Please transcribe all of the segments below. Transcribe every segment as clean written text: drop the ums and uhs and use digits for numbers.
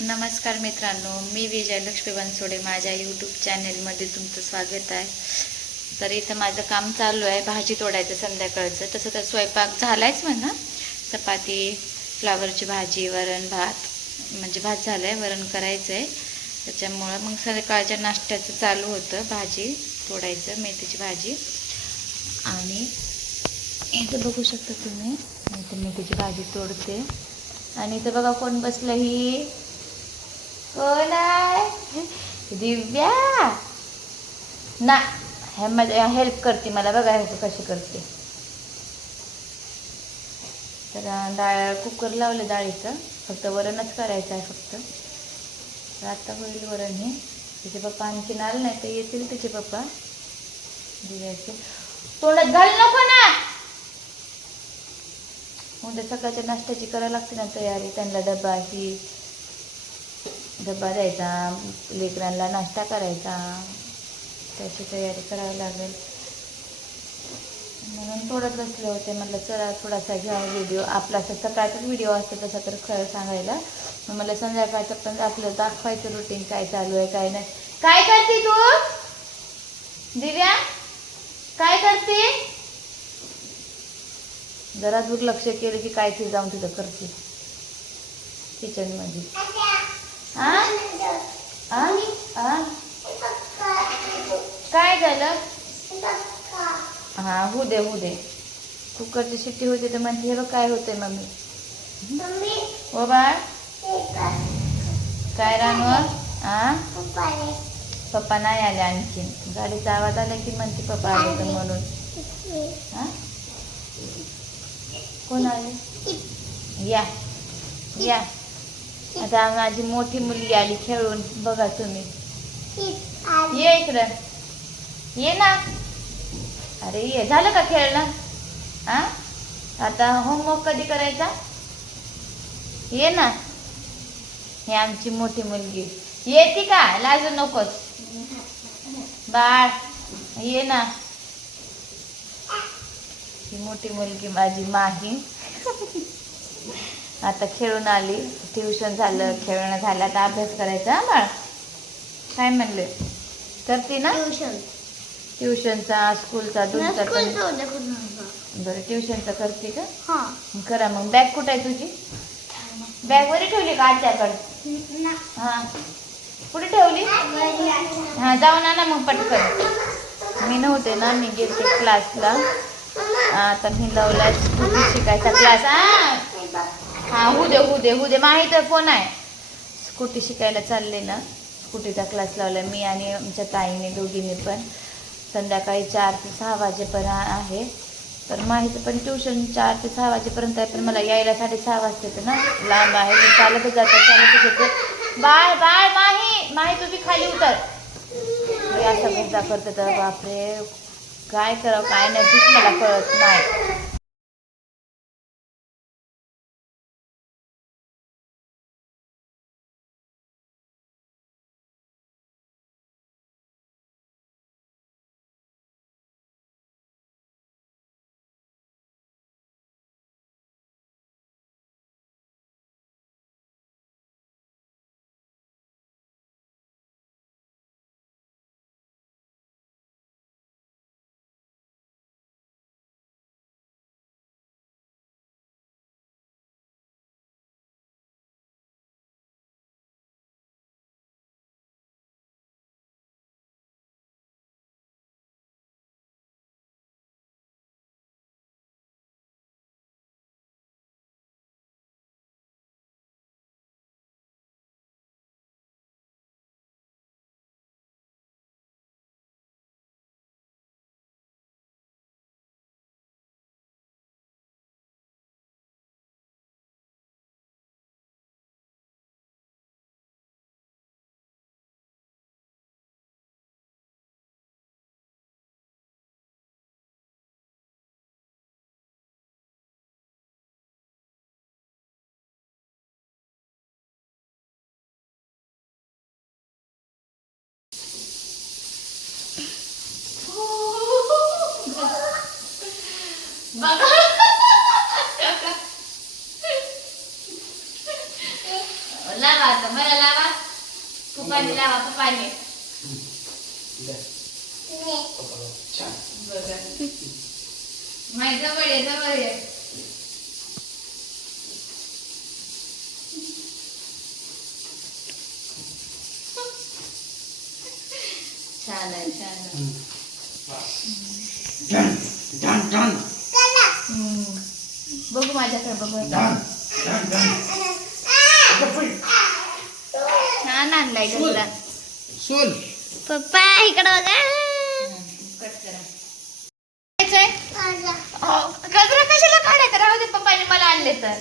नमस्कार मित्रांनो, मी विजय लक्ष्मी बनसोडे. माझ्या यूट्यूब चॅनेलमध्ये तुमचं स्वागत आहे. तर इथं माझं काम चालू आहे, भाजी तोडायचं संध्याकाळचं. तसं तर स्वयंपाक झालायच म्हणा, चपाती, फ्लावरची भाजी, वरण भात, म्हणजे भात झालं आहे, वरण करायचं आहे. त्याच्यामुळं मग संध्याकाळच्या नाश्त्याचं चालू होतं, भाजी तोडायचं, मेथीची भाजी. आणि इथं बघू शकता तुम्ही, इथं मेथीची भाजी तोडते. आणि इथं बघा कोण बसलं, ही कोण आहे? दिव्या ना, हेल्प करते मला, बघा हे कशी करते. तर डाळ कुकर लावलं, डाळीचं फक्त वरणच करायचं आहे फक्त. तर आता होईल वरण. हे तिचे पप्पा आणखीन आले नाही, तर येतील तिचे पप्पा. दिव्याचे तोंडात घाल नको ना. उद्या सकाळच्या नाश्त्याची करायला लागते ना तयारी. त्यांना डबा द्यायचा, लेकरांना नाश्ता करायचा, त्याची तयारी करावी लागेल. म्हणून तोडत बसले होते. म्हटलं चला थोडासा घ्या व्हिडिओ. आपला असं सकाळचाच व्हिडिओ असतो तसा तर खरं सांगायला. मग मला संध्याकाळचं पण आपलं दाखवायचं रुटीन, काय चालू आहे काय नाही. काय करते तू दिव्या? काय करते? जरा दुर्लक्ष केलं की काय ती जाऊन तिथं करते किचन मध्ये. काय झालं? हा, होऊ दे. कुकरची शिट्टी होते तर म्हणते हे बघ काय होतंय मम्मी. हो बाळ, काय रानवर? पप्पा नाही आले आणखीन. गाडीचा आवाज आला की म्हणते पप्पा आले तर म्हणून. कोण आले? या आता माझी मोठी मुलगी आली खेळून, बघा तुम्ही. ये इकडं, ये ना. अरे ये, झालं का खेळणं? आता होमवर्क कधी करायचा? ये ना. ही आमची मोठी मुलगी येते का? लाजू नकोस बाळ, ये ना. ही मोठी मुलगी माझी माही आता खेळून आली. ट्युशन झालं, खेळणं झालं, आता अभ्यास करायचा. बाळ काय म्हणले? करते ना ट्युशनचा, स्कूलचा, दूरचा पण. बरं, ट्युशनचा करते का? करा मग. बॅग कुठं आहे तुझी? बॅग वरी ठेवली का आत्याकडे? हा, कुठे ठेवली? हा, जाऊन आणा मग पटकन. मी नव्हते ना, मी गेले क्लासला. आता मी लावला स्कूटी शिकायचा क्लास. हा, होऊ दे. माहीत फोन आहे. स्कूटी शिकायला चालले ना, स्कूटीचा क्लास लावला मी आणि आमच्या ताईने, दोघींनी पण. संध्याकाळी 4 ते 6 वाजेपर्यंत आहे. तर माहीत पण ट्युशन 4 ते 6 वाजेपर्यंत आहे, पण मला यायला 6:30 वाजते ना, लांब आहे. चालतच येते. बाय माही तुम्ही खाली उतर. असा मुद्दा करते तर बापरे, काय करावं काय नाही तीच मला कळत नाही. बघा, लावा आता मला लावा. पप्पाने लावा पप्पाने. बघा माहिती जवळ आहे जवळ आहे. छान आहे छान आहे. बघू माझ्याकडे बघू. छान आणलाय गजरा. पप्पा इकडं बघा. कट करा. गजरा कशाला काढायचा? राहू दे पप्पाने मला आणले तर.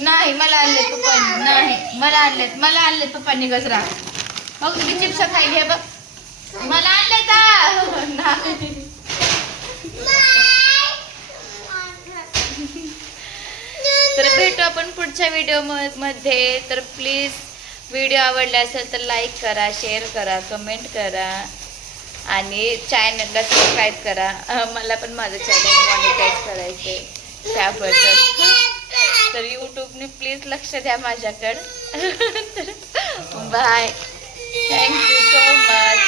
नाही मला आणले पप्पाने. नाही मला आणले पप्पाने गजरा. मग तुम्ही चिप्स खायले बघ. मला आणले तर नाही. तर भेटू आपण पुढच्या व्हिडिओ मध्ये. तर प्लीज व्हिडिओ आवडला असेल तर लाईक करा, शेअर करा, कमेंट करा आणि चॅनलला सबस्क्राईब करा. मला पण माझं चॅनल मॉनिटाईज करायचे त्याबद्दल. तर यूट्यूबने प्लीज लक्ष द्या माझ्याकडं. बाय. Thank you so much.